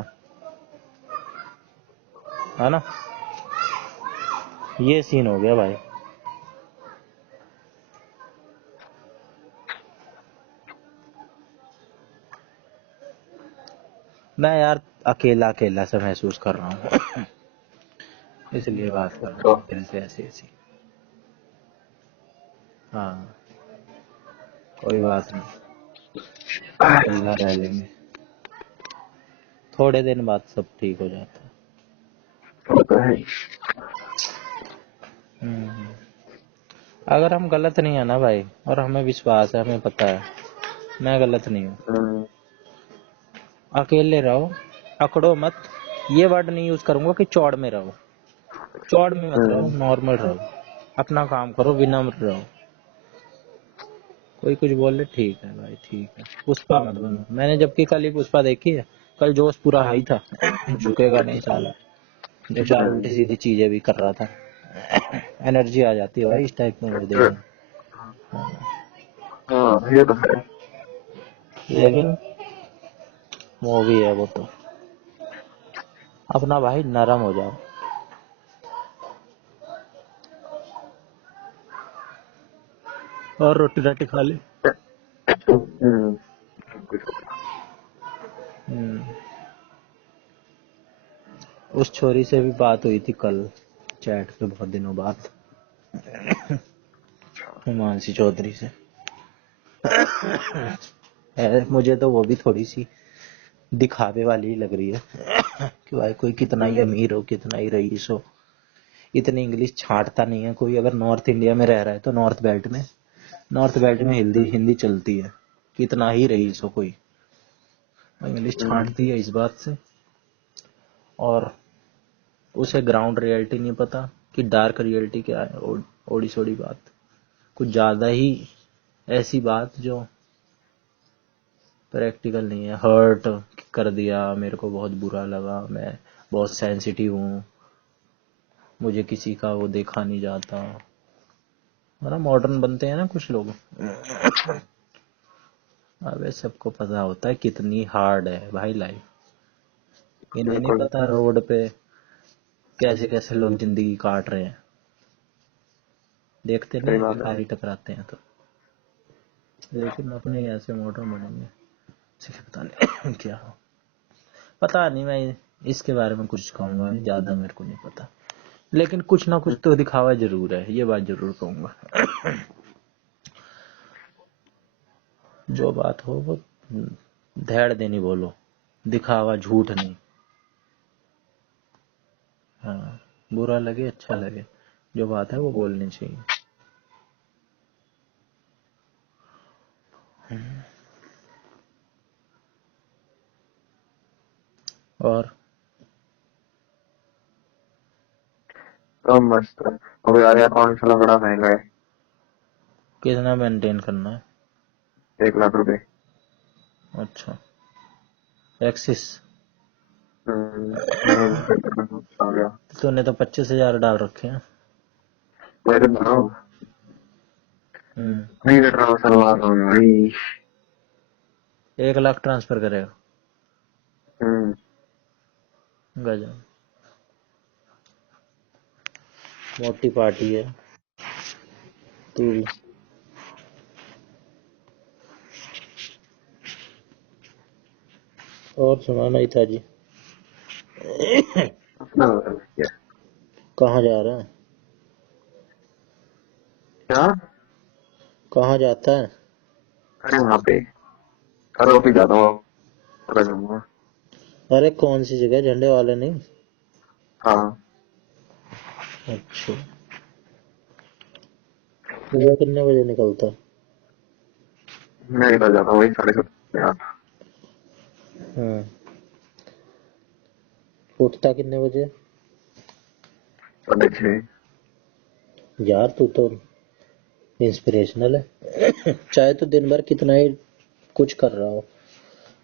है ना। ये सीन हो गया भाई। मैं यार अकेला अकेला सा महसूस कर रहा हूँ, इसलिए बात कर रहा हूँ तेरे से ऐसी ऐसी। हाँ, कोई बात नहीं, अकेला रह लेंगे, थोड़े दिन बाद सब ठीक हो जाता है। अगर हम गलत नहीं है ना भाई, और हमें विश्वास है, हमें पता है मैं गलत नहीं हूँ, अकेले रहो, अकड़ो मत। ये वर्ड नहीं यूज करूंगा कि चौड़ में रहो, चौड़ में मत रहो, नॉर्मल रहो, अपना काम करो, विनम्र रहो। कोई कुछ बोले ठीक है भाई, ठीक है, पुष्पा मत बनो। मैंने जबकि कल ही पुष्पा देखी है, कल जोश पूरा हाई था, झुकेगा नहीं साला, जो 4 उल्टी सीधी चीजें भी कर रहा था। एनर्जी आ जाती है भाई इस टाइप में देखने। हाँ ये तो है। लेकिन मूवी है वो तो, अपना भाई नरम हो जाओ। और रोटी राटी खा ले। कुछ होगा। हम्म, उस छोरी से भी बात हुई थी कल चैट पे बहुत दिनों बाद, हिमांशी चौधरी से। मुझे तो वो भी थोड़ी सी दिखावे वाली ही लग रही है कि भाई कोई कितना ही अमीर हो, कितना ही रईस हो, इतनी इंग्लिश छांटता नहीं है कोई। अगर नॉर्थ इंडिया में रह रहा है तो नॉर्थ बेल्ट में हिंदी हिंदी चलती है, कितना ही रईस हो कोई, इंग्लिश छांटती है इस बात से। और उसे ग्राउंड रियलिटी नहीं पता कि डार्क रियलिटी क्या है, ओडी सोडी बात, कुछ ज्यादा ही ऐसी बात जो प्रैक्टिकल नहीं है। हर्ट कर दिया, मेरे को बहुत बुरा लगा, मैं बहुत सेंसिटिव हूँ, मुझे किसी का वो देखा नहीं जाता, है ना। मॉडर्न बनते हैं ना कुछ लोग। अबे सबको पता होता है कितनी हार्ड है भाई लाइफ, इन्हें नहीं बिल्कुल पता रोड पे कैसे कैसे लोग जिंदगी काट रहे हैं। देखते सही नहीं बात है। भिखारी टकराते हैं तो। लेकिन अपने ऐसे मॉडर्न बनेंगे, किसी पता नहीं क्या हो। पता नहीं, मैं इसके बारे में कुछ कहूंगा नहीं, ज्यादा मेरे को नहीं पता, लेकिन कुछ ना कुछ तो दिखावा जरूर है, ये बात जरूर कहूंगा। जो बात हो वो धैर्य देनी बोलो, दिखावा झूठ नहीं। हाँ, बुरा लगे अच्छा लगे, जो बात है वो बोलनी चाहिए। और तो मस्त है। अब यार अकाउंट साला बड़ा महंगा है। कितना मेंटेन करना है? 1 लाख रुपए। अच्छा, एक्सिस। नहीं आ गया। तूने तो 25,000 डाल रखे हैं। मेरे बताओ हम्म, नहीं कर रहा हूँ सलवार हूँ भाई। 1 लाख ट्रांसफर करेगा? हम्म, गजब, मोटी पार्टी है तू भी। और सुनाना ही था जी। अपना बता क्या। कहाँ जा रहा है? क्या? कहाँ जाता है? अरे वहाँ पे कल ऑफिस जाता हूँ। पता जाऊंगा। अरे कौन सी जगह, झंडे वाले नहीं? हाँ अच्छा, सुबह कितने बजे निकलता है? मैं निकल जाता हूँ वही 7:30 हाँ, उठता कितने बजे? 6:30। यार तू तो इंस्पिरेशनल है। चाहे तो दिन भर कितना ही कुछ कर रहा हो,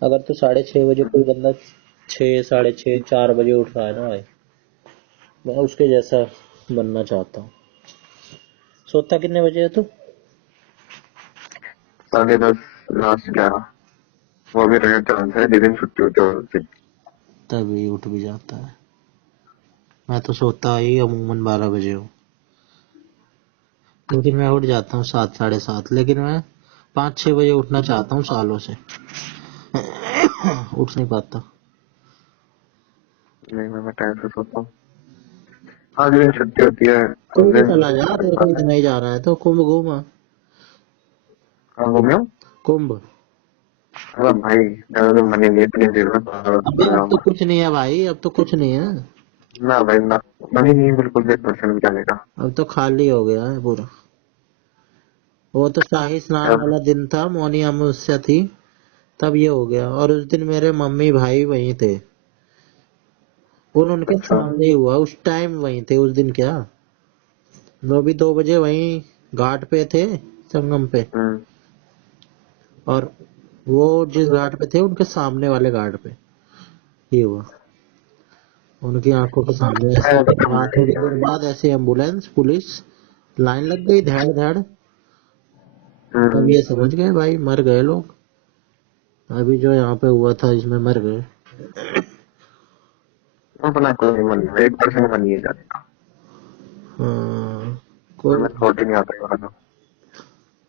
अगर तू 6:30 बजे, कोई बंदा 6, 6:30, 4 बजे उठ रहा है ना भाई, मैं उसके जैसा बनना चाहता हूँ। सोता कितने बजे है तू? 10:30 लास्ट 11। वो भी रेड चांस है जिस दिन छुट्टी होती है उस दिन। तभी उठ भी जाता है। मैं तो सोता ही अमूमन 12 बजे हूँ, लेकिन मैं उठ जाता हूँ 7, 7:30, लेकिन मैं 5, 6 बजे उठना चाहता हूँ सालों से। उठ नहीं पाता। नहीं मैं टाइम से सोता हूँ। हाँ जिस दिन छुट्टी होती है उस कुंभ दिन। चला जा, तेरे को इतना ही जाना है तो कुंभ घूमा। हाँ घूमे हूँ। कुंभ। अरे भाई ज्यादा दिन बने नहीं 3 दिन में अबे अब तो जाऊंगा। कुछ नहीं है भाई, अब तो कुछ नहीं है। ना भाई ना। मनी नहीं बिल्कुल भी 1% भी जाने का। अब तो खाली हो गया है पूरा। वो तो शाही स्नान अब वाला दिन था, मौनी अमावस्या थी, तब ये हो गया। और उस दिन मेरे मम्मी भाई वहीं थे, उनके अच्छा। सामने ही हुआ, उस टाइम वहीं थे उस दिन। क्या, वो भी 2 बजे वहीं घाट पे थे, संगम पे। हम्म। और वो जिस घाट पे थे उनके सामने वाले घाट पे ये हुआ, उनकी आंखों के सामने ऐसे। हाँ, थोड़ी देर बाद ऐसे एम्बुलेंस पुलिस लाइन लग गई, धड़ धड़। तब हम्म। ये समझ गए भाई मर गए लोग, अभी जो यहाँ पे हुआ था इसमें मर गए। अपना कोई मन नहीं 1% मन नहीं है जाने का। हाँ, और कोई मैं थॉट ही नहीं आता है वहाँ का।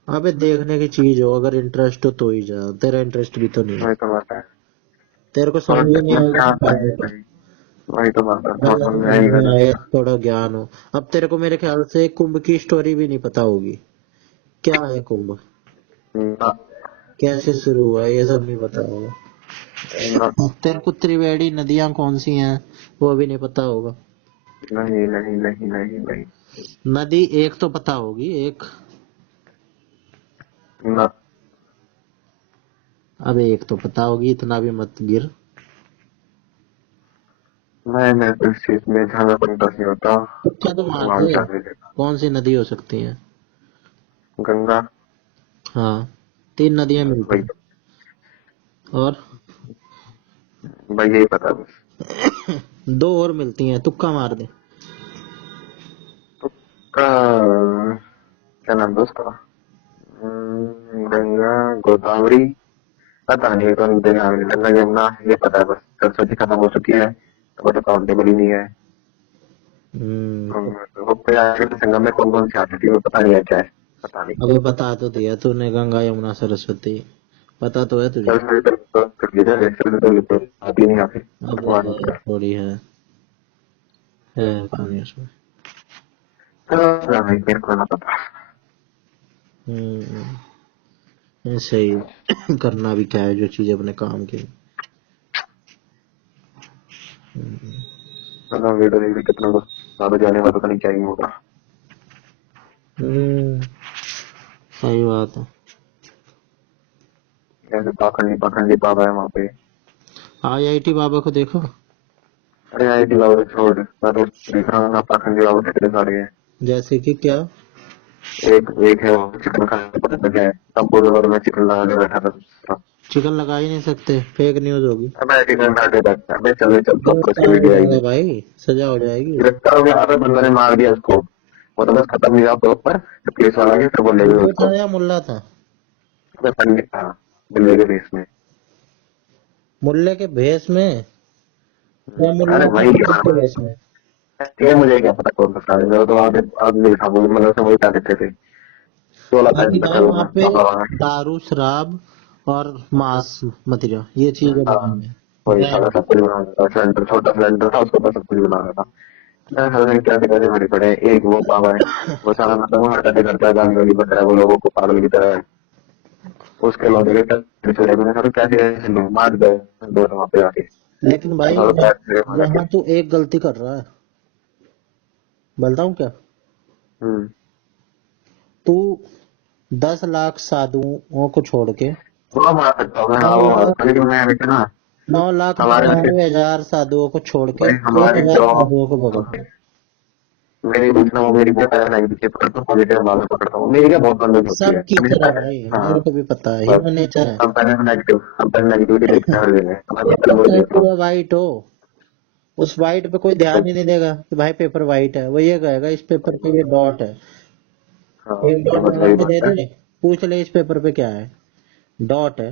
अबे देखने की चीज हो, अगर इंटरेस्ट हो तो ही जा, तेरा इंटरेस्ट भी तो नहीं है, वही तो बात है। तेरे को और समझ ही नहीं आएगा क्या तो क्या नहीं होगा। नहीं, वही तो बात है, थोड़ा अगर समझ आएगा समझ ना। आए, थोड़ा ज्ञान हो। अब तेरे को मेरे ख्याल से कुंभ की स्टोरी भी नहीं पता होगी, क्या है कुंभ, ना, कैसे शुरू हुआ, ये सब नहीं पता होगा। ना, तेरे को त्रिवेणी नदियां कौन सी हैं वो भी नहीं पता होगा। नहीं नहीं नहीं नहीं नहीं, नदी एक तो पता होगी, एक। ना। अब एक तो पता होगी, इतना भी मत गिर। मैं तो इस चीज में ज्यादा इंटरेस्ट नहीं होता। तुक्का तो मार भगवान दे, जाने देगा। कौन सी नदी हो सकती है। गंगा। हाँ, 3 नदियां मिलती वही हैं। तो, और भाई यही पता बस। 2 और मिलती हैं, तुक्का मार दे। तो का क्या नाम था उसका? गंगा, गोदावरी। पता नहीं, तो गंगा यमुना ये पता है बस। सरस्वती खत्म हो चुकी है तो वो तो काउंटेबल ही नहीं है। वो पे आगे तो संगम में कौन कौन सी आती थी वो पता नहीं है क्या है, पता नहीं। अबे बता तो दिया तूने, गंगा यमुना सरस्वती, पता तो है तुझे। सरस्वती तो कर लिया, सरस्वती तो आती नहीं आती अब भगवान की तरफ। थोड़ी है कहानी उसमें। भाई मेरे को ना पता। ऐसे ही करना भी क्या है, जो चीज अपने काम की। मतलब वीडियो देख देख कितना कुछ ज्यादा जाने वाला, पता नहीं क्या ही होगा। हम्म, सही बात है। कैसे पाखंडी पाखंडी बाबा है वहाँ पे। IIT बाबा को देखो। अरे आईटी बाबा छोड़, मैं तो देख रहा हूँ ना पाखंडी बाबा कितने सारे हैं। जैसे कि क्या। एक एक है वो चिकन खाने पता लग गया है, तब बोलो और मैं चिकन लगा के बैठा था। चिकन लगा ही नहीं सकते, फेक न्यूज होगी। अबे चिकन खा के बैठा, अबे चलो चल सब कुछ की गिरफ्तार हो वीडियो जाएगा आएगी। भाई, सजा हो जाएगी। गिरफ्तार हो गया, अबे बंदा ने मार दिया उसको। वो तो बस खत्म नहीं हुआ प्रॉपर, तो पुलिस वाला गया फिर बोले हिंदू उसको। था या मुल्ला था। अबे पंडित था, बिल्ली के फेस में। मुल्ले के भेष में या अरे मुल्ला था वही पंडित के यार, भेष में। ठीक है मुझे क्या पता कौन सा था, मेरे तो आगे आगे देखा वो मतलब सब वही क्या कहते थे। 16 बाकी पैंट रखा भाई हुआ वहाँ था पे बाबा वहाँ। दारू शराब और मांस मदिरा, ये चीजें हाँ, बैन है। वही सारा बैन सब कुछ बना रहा था, सिलेंडर छोटा सिलेंडर था उसके ऊपर सब कुछ बना रहा था। मैं हर दिन क्या कहते भरे पड़े हैं। एक वो बाबा है, वो सारा मतलब वो हरकतें करता है, गाली वाली बक रहा है वो लोगों को पागल की तरह। उसके लौटे के चले मैंने कहा कैसे ऐसे लोग मार गए दो वहां पे आके। लेकिन भाई सारा पैर मेरे मारे के। यहाँ तू एक गलती कर रहा है, बताऊं क्या। हम्म। तू 10 लाख साधुओं को छोड़ के वो मार सकता हूँ मैं, नौ हाँ वो मार लाख सकता हूँ, लेकिन मैं बेटा ना 9,99,000 साधुओं को छोड़ के एक हमारे हजार जो साधुओं को पकड़ ले। मेरी पूछना वो मेरी बहुत ज्यादा नेगेटिव पकड़ता हूँ, पॉजिटिव बात पकड़ता हूँ, मेरी क्या बहुत बंद होती है सबकी अभी से तरह पहले। भाई, हाँ मेरे को भी पता है, बस, ह्यूमन नेचर है। हम पहले नेगेटिविटी देखते हैं हर दिन में, मैं क्या पहले वो चाहे देखता हूँ। पूरा वाइट हो, उस वाइट पे कोई ध्यान ही नहीं देगा कि भाई पेपर वाइट है, वो ये कहेगा इस पेपर पे ये डॉट है। हाँ एक तो डॉट बस लगा वही के बात दे है। दे, पूछ ले इस पेपर पे क्या है, डॉट है।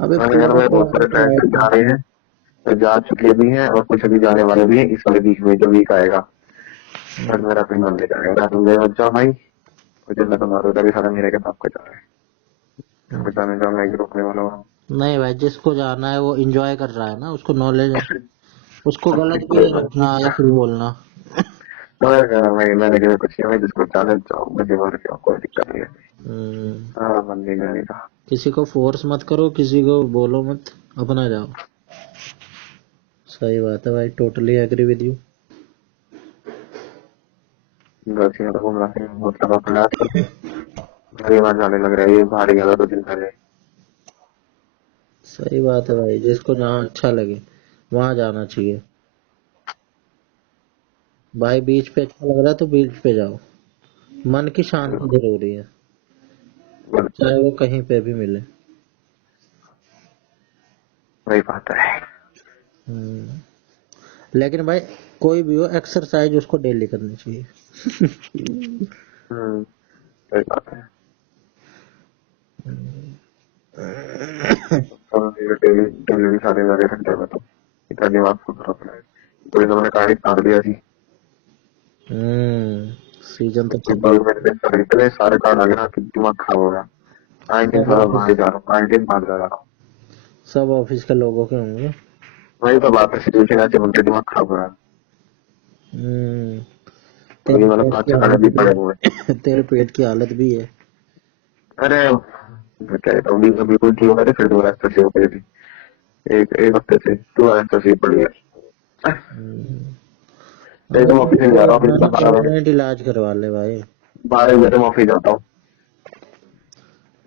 अबे मेरे घर पूरा में बहुत पेपर सारे तो फ्रेंड्स वाइट है। जा रहे हैं, तो जा चुके भी हैं और कुछ अभी जाने वाले भी हैं इस वाले वीक में, जो वीक आएगा। पर मेरा कोई मन नहीं करेगा, तुम ले मत जाओ भाई, कुछ ना तुम्हारा उधर भी सारा मेरे के बाप का जा रहा है। मैं जाने जाऊंगा एक रोकने वाला हूँ। नहीं भाई, जिसको जाना है वो एंजॉय कर रहा है ना, उसको नॉलेज है, उसको गलत भी नहीं रखना या फिर बोलना। मैंने कहा कुछ नहीं भाई, जिसको जाने जाओ, मुझे और क्या, कोई दिक्कत नहीं है। हम्म, हाँ मन नहीं जाने का। किसी को फोर्स मत करो, किसी को बोलो मत, अपना जाओ। सही बात है भाई, टोटली एग्री विद यू। बस यहाँ घूम रहा है बहुत लगा पड़ा आजकल। मेरे वहां जाने लग रहा है, ये बाहर गया था 2 दिन पहले। सही बात है भाई, जिसको जहाँ अच्छा लगे वहां जाना चाहिए। भाई बीच पे अच्छा लग रहा है तो बीच पे जाओ, मन की शांति जरूरी है, चाहे वो कहीं पे भी मिले। वही बात है। हम्म, लेकिन भाई कोई भी हो, एक्सरसाइज उसको डेली करनी चाहिए। सही बात है। डेली डेली भी सारे लगे घंटे में तो इतना दिमाग को खराब पड़ा है। तो मैंने कहानी काट दिया थी। हम्म, सीजन तो कि बल्ब मेरे पे सर इतने सारे कार्ड आ गए ना कि दिमाग खराब हो गया। 19 साल मारे जा रहा हूँ, 19 मार जा रहा हूँ। सब ऑफिस के लोगों के होंगे। वही तो बात है, सिचुएशन ऐसे बनते दिमाग खराब हो रहा है। हम्म, तो ये तेरे मतलब पेट पाँच की छह कार्ड हालत भी भी पड़े हुए हैं। है। तेरे पेट की हालत भी है। अरे मैं क्या कहता हूँ, बिल्कुल ठीक हो गए थे, फिर दोबारा एक्सरसाइज हो गई थी। एक एक हफ्ते से दोबारा एक्सरसाइज पड़ गया। हम्म, एक अरे तो ऑफिस नहीं तू जा रहा, ऑफिस अपना में ना 12 बजे, परमानेंट इलाज करवा ले भाई। 12 बजे मैं ऑफिस जाता हूँ।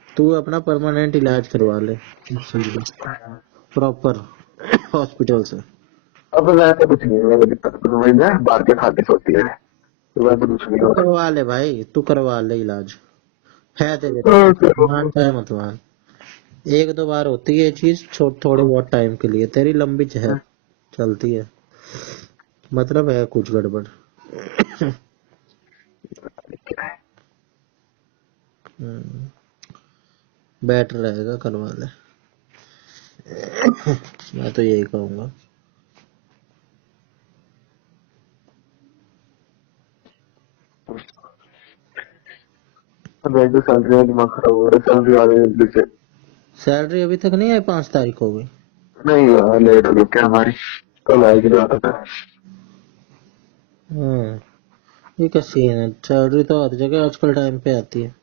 तू अपना परमानेंट इलाज करवा ले प्रॉपर हॉस्पिटल से। अब वैसे कुछ नहीं है, मेरे दिक्कत तो वही है, बाहर के खाते सोती है, तो वैसे कुछ नहीं तू हो करवा ले भाई, तू करवा ले इलाज। है तेरे रहा। पास, मान चाहे मत मान। एक दो बार होती है ये चीज, थोड़े बहुत टाइम के लिए, तेरी लंबी है चलती है, मतलब है कुछ गड़बड़। बेटर रहेगा, करवा ले। मैं तो यही कहूंगा। तो सैलरी में दिमाग खराब हो रहा है, सैलरी आ रही है जल्दी से। सैलरी अभी तक नहीं आई, 5 तारीख हो गई। नहीं यार, लेट हो गई क्या हमारी, कल आएगी ज्यादा था। ये क्या सीन है, सैलरी तो हर जगह आजकल टाइम पे आती है।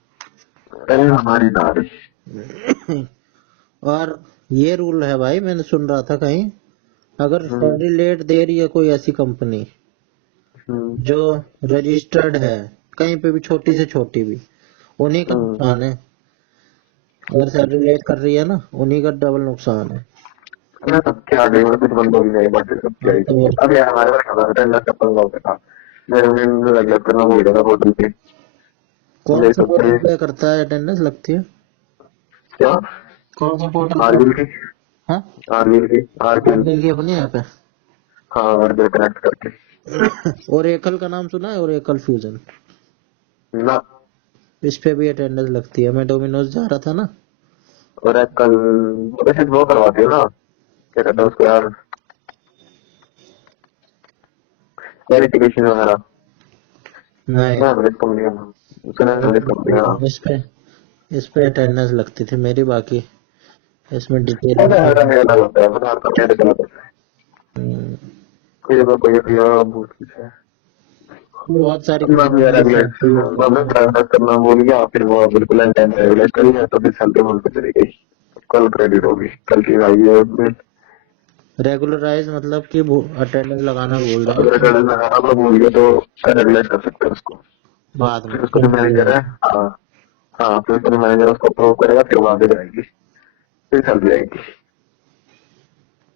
अरे हमारी ना आ रही। और ये रूल है भाई, मैंने सुन रहा था कहीं, अगर हम्म, सैलरी लेट दे रही है कोई ऐसी कंपनी हम्म, जो रजिस्टर्ड है, कहीं पे भी छोटी से छोटी भी, उन्हीं का हम्म। नुकसान है। अगर सैलरी लेट कर रही है ना, उन्हीं का डबल नुकसान है। अरे सबके आ गई, कुछ बंद हो गई, बाकी सबकी हाँ आई तो थी। अब यार हमारे पास खबर टेंडर का पंगा होता था, मेरे उन्हें रेगुलर करना भूल गया था होटल पे। कौन ले सा सकते पोर्टल पे करता है अटेंडेंस लगती है? क्या, कौन सा पोर्टल पे? आरबिल की, हाँ, आरबिल की, आरबिल। आरबिल की अपनी ऐप है। हाँ, आरबिल कनेक्ट करके। ओरेकल का नाम सुना है, ओरेकल फ्यूजन? ना, इस पे भी अटेंडेंस लगती है। मैं डोमिनोज जा रहा था ना, और एक कल वैसे वो करवाती हो ना, क्या कहते हैं उसको यार, वेरिफिकेशन वगैरह। नहीं, हाँ, मेरे कंपनी का सुना है, मेरे कंपनी का। इस पे अटेंडेंस लगती थी मेरी, बाकी इसमें डिटेल पता है, में। मेरा अलग होता है, पता है मेरे गलत होता है। हम्म, कोई जगह कोई बहुत कुछ है। बहुत सारी मैं भी यार कंपनीज रेगुलेट, मैं ट्रांसफर करना भूल गया, फिर वो बिल्कुल एंड टाइम रेगुलेट करी है, तो फिर सैलरी बोल पे चली गई। कल क्रेडिट होगी, कल की आई है बिल। रेगुलराइज मतलब कि अटेंडेंस लगाना भूल जाओ अगर तो अगर लगाना मैं भूल गया तो रेगुलेट कर सकते हैं उसको। बाद में फिर उसका जो पेनल्टी मैनेजर है, आएगी। हाँ, हाँ, फिर उसका जो मैनेजर उसको अप्रूव करेगा, फिर वो आगे जाएगी, फिर सैलरी आएगी।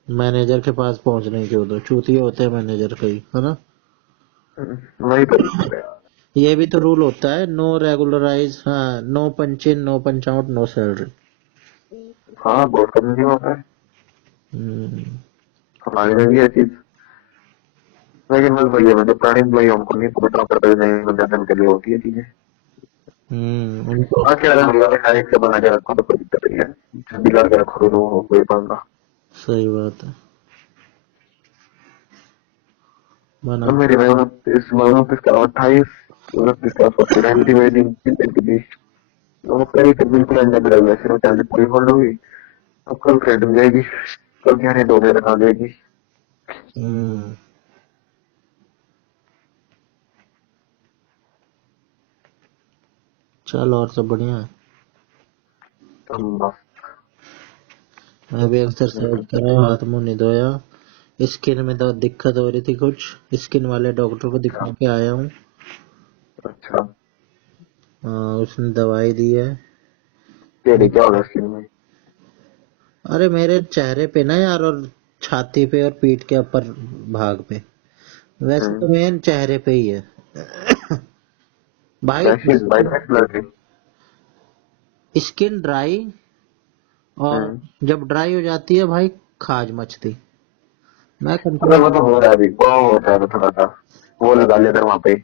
मैनेजर के पास पहुंचने क्यों दो, चूतिए होते हैं मैनेजर कई, है ना। वही तो। ये भी तो रूल होता है, नो रेगुलराइज, हाँ, no punch in, no punch out, no salary. हाँ, बहुत कमी होता है हमारे में भी ये चीज। लेकिन मैं भैया, मैं तो पुरानी एम्प्लॉई हूँ, हमको नहीं पता पड़ता नहीं बंदा के लिए होती है चीजें। उनको हाँ, क्या भैया, हर एक से बना के रखो तो कोई दिक्कत नहीं है, जब बिगाड़ के रखो तो वो कोई पाऊंगा। सही बात है, बना। अब मेरी में 29 का 49 की वेटिंग थी। वो करी तो बिल्कुल अंडा गिरा हुआ है, सिर्फ सैलरी पूरी होल्ड हुई। अब कल क्रेडिट हो जाएगी, कल क्या नहीं 2 महीने आ जाएगी। हम्म, चल और सब बढ़िया है। तो मैं भी एक्सरसाइज करा, हाथ मुंह नहीं धोया। स्किन में तो दिक्कत हो रही थी कुछ, स्किन वाले डॉक्टर को दिखा के आया हूँ। अच्छा, उसने दवाई दी है। तेरी क्या होगा स्किन में? अरे मेरे चेहरे पे ना यार, और छाती पे और पीठ के ऊपर भाग पे, वैसे तो मेन चेहरे पे ही है। भाई rashes, white allergy. Skin dry, और जब ड्राई हो जाती है भाई, खाज मचती। मैं अगर कंट्रोल। वो तो हो रहा है अभी, वो होता है थोड़ा सा, वो लगा लेते हैं वहां पे,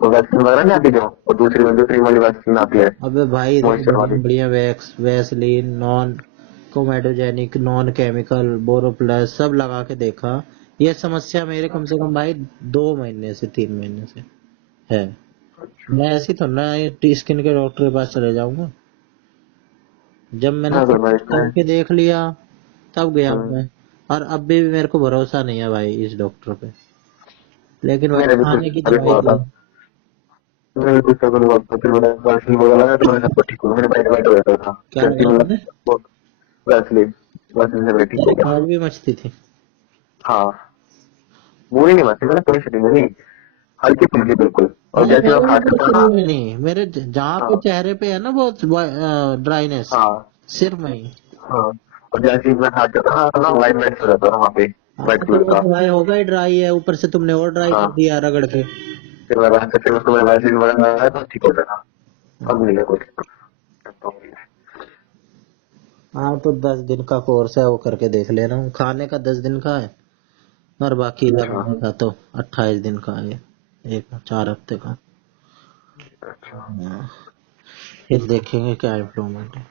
वो वैक्सीन वगैरह नहीं आती जो, और दूसरी वाली वैक्सीन आती है, अबे भाई इतनी मॉइस्चर बढ़िया वाली। बढ़िया Vaseline, non comedogenic, non chemical, Boroplus सब लगा के देखा। ये समस्या मेरे कम से कम भाई 2 महीने से 3 महीने से है। मैं ऐसी तो ना स्किन के डॉक्टर के पास चले जाऊंगा। जब मैंने हाँ तो सब भाई कुछ करके देख लिया तब गया हूँ हम्म, मैं। और अब भी मेरे को भरोसा नहीं है भाई इस डॉक्टर पे। लेकिन भाई मेरे भी कुछ खाने की तकलीफ दवाई हुआ तो था। मेरे भी कुछ तकलीफ हुआ था, फिर मैंने वैसलीन वगैरह लगाया तो मैंने सब कुछ ठीक हो गया, मेरे पेट वेट हो गया था क्या जैसे ही लगाया मतलब तुमने? वो वैसलीन, वैसलीन से पेट ठीक हो तेरी गया। खाल भी मचती थी? हाँ, बुरी नहीं बात मैंने कोई सेटिंग नहीं, हल्की फुल्की बिल्कुल, और हाँ जैसे मेरे मैं भी खाट तो करता शुरू था। में नहीं, मेरे जहाँ पे हाँ चेहरे पे है ना वो ड्राइनेस, हाँ सिर में ही। हाँ, और जैसे ही मैं खाट करता था तो ना वाइट वाइट हो जाता था वहाँ पे, हाँ वाइट तो कलर वो का। तो भाई होगा ही ड्राई है, ऊपर से तुमने और ड्राई कर हाँ, दिया रगड़ के। फिर मैं वैसे फिर उसको मैं वैसलीन वगैरह लगाया तो ठीक हो गया था। अब नहीं है कुछ, अब तो नहीं है। हाँ तो 10 दिन का कोर्स है, वो करके देख ले रहा हूँ। खाने का 10 दिन का है और बाकी अच्छा लगाने का तो 28 दिन का है, एक 4 हफ्ते का। अच्छा। हाँ, फिर देखेंगे क्या इम्प्रूवमेंट है।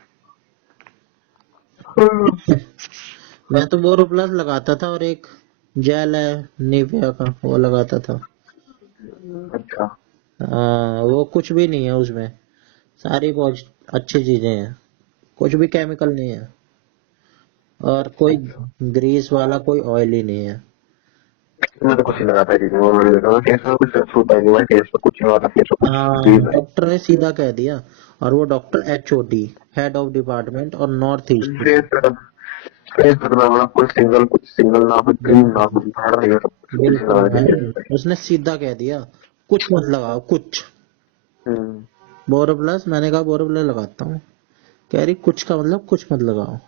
मैं तो बोरो प्लस लगाता था और एक जेल है निविया का, वो लगाता था। अच्छा वो कुछ भी नहीं है उसमें, सारी बहुत अच्छी चीजें हैं, कुछ भी केमिकल नहीं है और कोई अच्छा, ग्रीस वाला कोई ऑयल ही नहीं है। मैं तो कुछ नहीं लगाता है वो मैंने देखा फेस में कुछ छूटा ही नहीं, मैं फेस पे कुछ नहीं होता, फेस पे कुछ हाँ चीज है। डॉक्टर ने सीधा कह दिया। और वो doctor HOD, head of department और नॉर्थ ईस्ट में। फेस पे तो फेस पे तो मैं बोला कुछ सिंगल ना कुछ क्रीम ना बिल्कुल, कुछ फाड़ नहीं है, सब कुछ बिल्कुल लगाना चाहिए भाई, फेस पे। उसने सीधा कह दिया कुछ मत लगाओ कुछ। हम्म, बोरो प्लस, मैंने कहा बोरो प्लस लगाता हूँ, कह रही कुछ का मतलब कुछ मत लगाओ।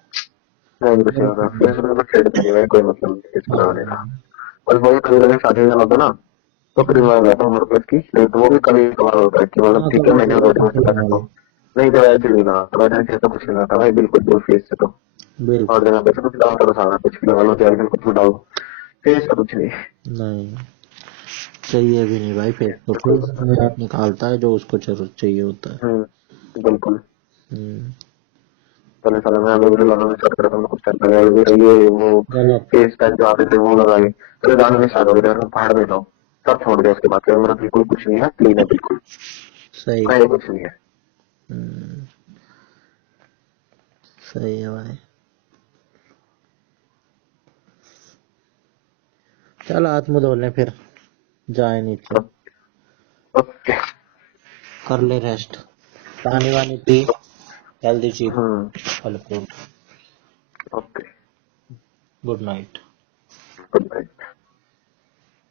नहीं कुछ नहीं होता फेस पे, तो छेड़ नहीं है कोई मतलब नहीं फेस पे लगाने का। हाँ और वही कभी कभी शादी में होता ना तो फिर मैं लगाता हूँ मतलब की, तो वो भी कभी कभार होता है कि मतलब हाँ, ठीक है कभी मैंने कभार दो दिन से होता लगा है तो, भाई। नहीं तो ऐसे नहीं लगा तो ऐसे तो कुछ नहीं लगता भाई बिल्कुल दूर फेस से तो। और बिल्कुल जगह पे तो कुछ डाउट तो सारा कुछ भी लगा लो चाहे कुछ भी डाउट, फेस पे कुछ नहीं। नहीं, चाहिए भी नहीं भाई, फेस तो कोई फेस मतलब अपने नहीं। आप निकालता है जो उसको जरूरत चाहिए होता है। बिल्कुल। हम्म, पहले साल में हमें भी लगाना में स्टार्ट करा था, कुछ टाइम पहले ये वो गलत। फेस पैक जो आते थे वो लगाए, तो लगाने में स्टार्ट हो गया था पहाड़ में जाओ, तब छोड़ दिया उसके बाद फिर मेरा बिल्कुल कुछ नहीं है, क्लीन है बिल्कुल, सही। कहीं कुछ नहीं है। हम्म, सही है भाई। चल हाथ मुंह धो ले फिर, जाए नीचे, ओके। कर ले रेस्ट, पानी वानी पी, हेल्दी चीज, हम्म, फल fruit. Okay. Good night. Good night.